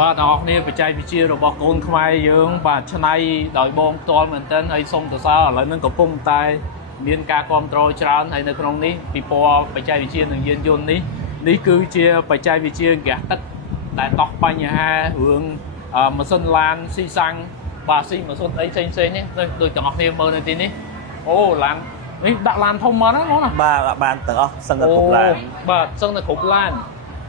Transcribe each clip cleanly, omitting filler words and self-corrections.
បាទអរគ្នាបច្ចេកវិទ្យារបស់កូនខ្មែរយើងបាទឆ្នៃដោយបងផ្ទាល់មែនទែនហើយសូមសរសើរឥឡូវហ្នឹងកំពុងតែមានការគ្រប់គ្រងច្រើនហើយនៅក្នុងនេះពិព័រណ៍បច្ចេកវិទ្យានិងយានយន្តនេះគឺជាបច្ចេកវិទ្យាហ្គាសទឹកដែលដោះបញ្ហារឿងម៉ាស៊ីនឡានស៊ីសាំងបាទស៊ីម៉ាស៊ីនអីផ្សេងនេះដូចទាំងអស់គ្នាមើលនៅទីនេះអូឡាននេះដាក់ឡានធំមកណាបងណាបាទបានទាំងអស់សឹងតែគ្រប់ឡានបាទសឹងតែគ្រប់ឡាន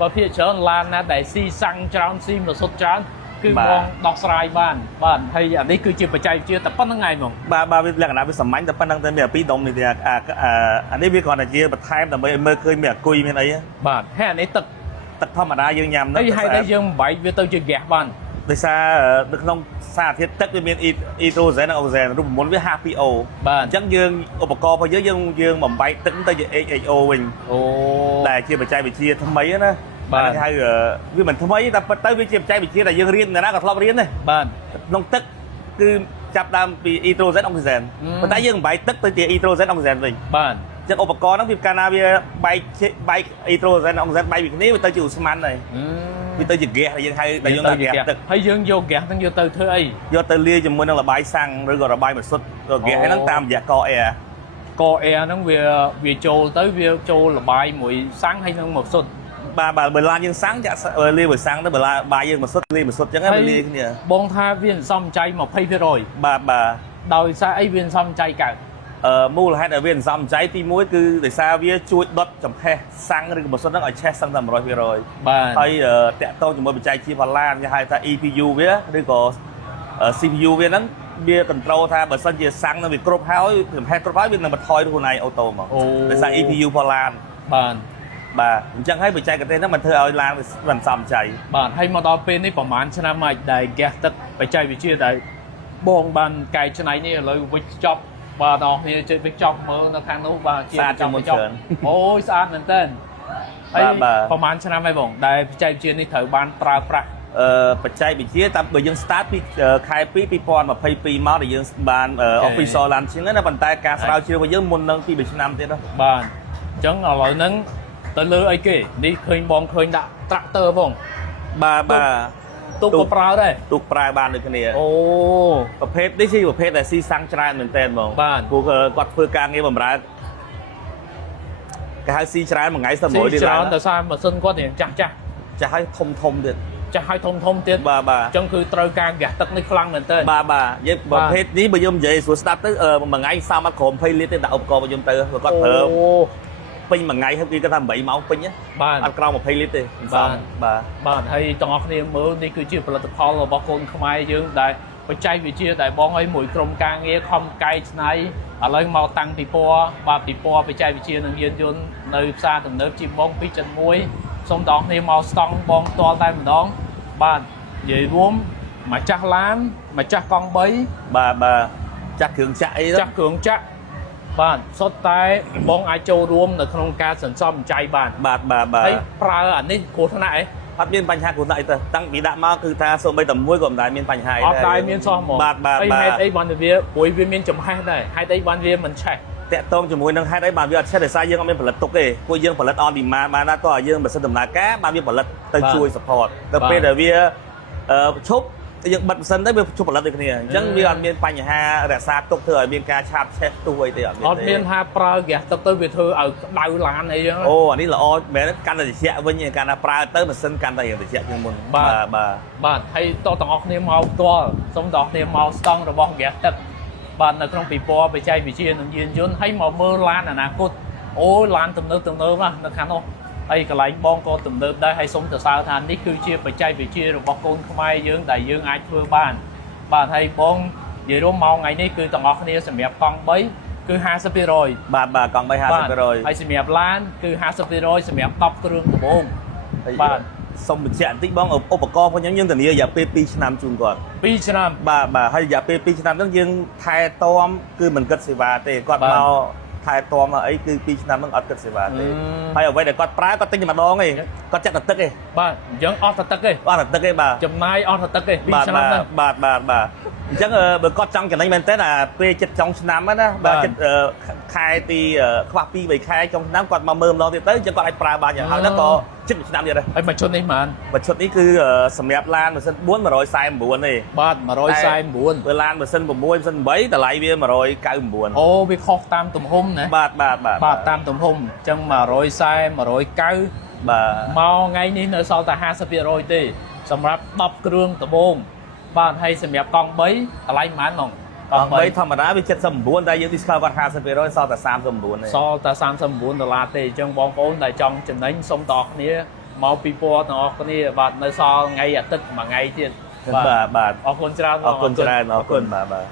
បើភាគច្រើនឡានណាដែលស៊ីសាំងច្រើនស៊ីម៉ាស៊ីនច្រើនគឺបងដោះស្រាយបានបាទហើយអានេះគឺជាបច្ចេកវិទ្យាតែប៉ុណ្្នឹងឯងហ្មងបាទវាលក្ខណៈវាសាមញ្ញតែប៉ុណ្្នឹងតែមានអាពីរដុំនេះទេអានេះវាគ្រាន់តែជាបន្ថែមដើម្បីឲ្យមើលឃើញមានអាគុយមានអីបាទហើយអានេះទឹកធម្មតាយើងញ៉ាំហ្នឹងហើយតែយើងបែកវាទៅជាហ្គាសបានដោយសារនៅក្នុងសារធាតុទឹកវាមានអ៊ីដ្រូសែននិងអុកស៊ីសែនរូបមន្តវា H2O បាទអញ្ចឹងយើងឧបករណ៍របស់យើងបំបែកទឹកទៅជា HHO វិញអូដែលជាបច្ចេកវិទ្យាថ្មីណាបាទហៅវាមិនថ្មីតែប៉ុន្តែវាជាបច្ចេកវិទ្យាដែលយើងរៀនណាក៏ធ្លាប់រៀនដែរបាទក្នុងទឹកគឺចាប់ដើមពីអ៊ីដ្រូសែនអុកស៊ីសែនប៉ុន្តែយើងបំបែកទឹកទៅជាអ៊ីដ្រូសែនអុកស៊ីសែនវិញបាទចឹងឧបករណ៍ហ្នឹងវាកាលណាវាបែកអ៊ីដ្រូសែនអុកស៊ីសែនបែកពីគ្នាវាទៅជាឧស្ម័នហើយវាទៅជាហ្គាសដែលយើងហៅដែលយើងដាក់ហ្គាសទឹកហើយយើងយកហ្គាសហ្នឹងយកទៅធ្វើអីយកទៅលាយជាមួយនឹងលបាយសាំងឬក៏លបាយម្សុទ្ធហ្គាសហ្នឹងតាមរយៈកអែរហ្នឹងវាចូលទៅវាចូលលបាយមួយសាំងហើយនឹងម្សុទ្ធបាទបើឡានយើងសាំងចាក់លាយមួយសាំងទៅបើបាយយើងម្សុទ្ធលាយម្សុទ្ធចឹងហើយវាលាយគ្នាបងថាវាសន្សំចៃ 20% បាទដោយសារអីវាសន្សំចៃកើតមូលហេតុដែលវាសន្សំចៃទី1គឺដោយសារវាជួយដុតចំហេះសាំងឬក៏ម្សុទ្ធហ្នឹងឲ្យឆេះសឹងតែ 100% បាទហើយតាក់ទងជាមួយបច្ចេកវិទ្យាផល្លានគេហៅថា EPU វាឬក៏ CPU វាហ្នឹងវា control ថាបើសិនជាសាំងនឹងវាគ្រប់ហើយចំហេះគ្រប់ហើយវានឹងបន្ថយខ្លួនឯងអូតូមកដោយសារ EPU ផល្លានបាទអញ្ចឹងហើយបច្ចេកទេសហ្នឹងมันធ្វើឲ្យឡានវាសន្សំចៃបាទហើយមកដល់ពេលនេះប្រហែលឆ្នាំហើយដែលហ្គាសទឹកបច្ចេកវិទ្យាដែលបងបានកែច្នៃនេះឥឡូវវិចខ្ចប់បាទអរគ្នាជួយវិចខ្ចប់មើលនៅខាងនោះបាទជាចំមុនច្រើនអូយស្អាតមែនតើហើយប្រហែលឆ្នាំហើយបងដែលបច្ចេកវិទ្យានេះត្រូវបានប្រើប្រាស់បច្ចេកវិទ្យាតាមបើយើង start ពីខែ2 2022មកដែលយើងបាន official launching ណាប៉ុន្តែការស្រាវជ្រាវរបស់យើងមុននឹងពី2ឆ្នាំទៀតបាទអញ្ចឹងឥឡូវហ្នឹងទៅលើអីគេនេះឃើញបងឃើញដាក់ tractor បងបាទទូកក៏ប្រើដែរទូកប្រើបានដូចគ្នាអូប្រភេទនេះជាប្រភេទដែលស៊ីសាំងច្រើនមែនតើហ្មងពួកគាត់ធ្វើការងារបម្រើគេហៅស៊ីច្រើនមួយថ្ងៃសិន100ទៀតច្រើនដោយសារម៉ាស៊ីនគាត់នេះចាស់ឲ្យធំទៀតចាស់ឲ្យធំទៀតបាទអញ្ចឹងគឺត្រូវការហ្គាសទឹកនេះខ្លាំងមែនតើបាទយើងប្រភេទនេះបើយើងនិយាយស្រួលស្ដាប់ទៅមួយថ្ងៃសាមអត់ក្រោម20លីត្រទេដាក់ឧបករណ៍របស់ខ្ញុំទៅគាត់ប្រើពេញមួយថ្ងៃហើយគឺគាត់ថា8ម៉ោងពេញបាទអត់ក្រោម20លីត្រទេបាទហើយទាំងអស់គ្នាមើលនេះគឺជាផលិតផលរបស់កូនខ្មែរយើងដែលបច្ចេកវិទ្យាដែលបងឲ្យមួយក្រុមការងារខំកែច្នៃឥឡូវមកតាំងពិព័រណ៍បច្ចេកវិទ្យានិងយានយន្តនៅផ្សារទំនើបជីបង2.1សូមទាំងអស់គ្នាមកស្តង់បងផ្ទាល់តែម្ដងបាទនិយាយរួមម្ចាស់ឡានម្ចាស់កង់3បាទចាស់គ្រឿងចក្រអីចាស់គ្រឿងចក្របាទសុទ្ធតែបងអាចចូលរួមនៅក្នុងការសន្សំចៃបានបាទហើយប្រើអានេះគ្រោះថ្នាក់អត់មានបញ្ហាគ្រោះថ្នាក់អីទៅតាំងពីដាក់មកគឺថាសូម្បីតែមួយក៏មិនដែលមានបញ្ហាអត់ដែលមានសោះហ្មងហើយហេតុអីបានវាព្រោះវាមានចំហេះដែរហេតុអីបានវាមិនឆេះតាក់ទងជាមួយនឹងហេតុអីបានវាអត់ឆេះដោយសារយើងអត់មានផលិតទុកទេពួកយើងផលិត on demand បានណាតោះឲ្យយើងបើសិនដំណើរការបានវាផលិតទៅជួយ support ទៅពេលដែលវាឈប់យើងបិទម៉ាស៊ីនទៅវាជប់ផលិតដូចគ្នាអញ្ចឹងវាអត់មានបញ្ហារក្សាទុកធ្វើឲ្យមានការឆាបឆេះទូអីទេអត់មានថាប្រើហ្គាសទឹកទៅវាធ្វើឲ្យក្តៅឡានអីចឹងអូអានេះល្អមែនកាន់តែត្រជាក់វិញកាន់តែប្រើទៅម៉ាស៊ីនកាន់តែត្រជាក់ជាងមុនបាទហើយតទាំងអស់គ្នាមកផ្ទាល់សូមទាំងអស់គ្នាមកស្តង់របស់ហ្គាសទឹកបាទនៅក្នុងពិព័រណ៍បច្ចេកវិទ្យានិងយានយន្តហើយមកមើលឡានអនាគតអូឡានទំនើបណានៅខាងនោះហើយកន្លែងបងក៏ទំនើបដែរហើយសូមសរសើរថានេះគឺជាបច្ចេកវិទ្យារបស់កូនខ្មែរយើងដែលយើងអាចធ្វើបានបាទហើយបងនិយាយរួមមកថ្ងៃនេះគឺទាំងអស់គ្នាសម្រាប់កង់3គឺ 50% បាទកង់3 50% ហើយសម្រាប់ឡានគឺ 50% សម្រាប់10គ្រឿងដំបូងបាទសូមបញ្ជាក់បន្តិចបងឧបករណ៍របស់ខ្ញុំយើងធានារយៈពេល2ឆ្នាំជូនគាត់2ឆ្នាំបាទហើយរយៈពេល2ឆ្នាំហ្នឹងយើងថែទាំគឺមិនគិតសេវាទេគាត់មកថែទាំអីគឺ2ឆ្នាំហ្នឹងអត់គិតសេវាទេហើយអ្វីដែលគាត់ប្រើគាត់ទិញតែម្ដងឯងគាត់ចាក់តែទឹកឯងបាទអញ្ចឹងអស់តែទឹកឯងបាទចំណាយអស់តែទឹកឯង2ឆ្នាំហ្នឹងបាទអញ្ចឹងបើគាត់ចង់ចំណេញមែនតើពេលចិត្តចុងឆ្នាំណាបាទចិត្តខែទីខ្វះ2 3ខែចុងឆ្នាំគាត់មកមើលម្ដងទៀតទៅអញ្ចឹងគាត់អាចប្រើបានយ៉ាងហោចណាស់ក៏ ចិត្តឆ្នាំទៀតដែរ ហើយមកជុននេះហ្មង បើឈុតនេះគឺសម្រាប់ឡានម៉ាស៊ីន4 149ទេ បាទ149 បើឡានម៉ាស៊ីន6ម៉ាស៊ីន8តម្លៃវា199 អូវាខុសតាមទំហំណា បាទបាទបាទ បាទតាមទំហំអញ្ចឹង140 190 បាទ មកថ្ងៃនេះនៅសល់តែ 50% ទេសម្រាប់10គ្រឿងដំបូងបាទហើយសម្រាប់កង់3តម្លៃប៉ុន្មានហ្មង កង់3ធម្មតាវា79តែយើង discount បាត់ 50% សល់តែ39ទេស ល់តែ$39ទេអញ្ចឹងបងប្អូនដែលចង់ចំណេញសូមតអគ្នាមកពីពណ៌ទាំងអស់គ្នាបាទនៅសល់ថ្ងៃអាទិត្យមួយថ្ងៃទៀត បាទបាទ អរគុណច្រើន អរគុណច្រើនអរគុណបាទបាទ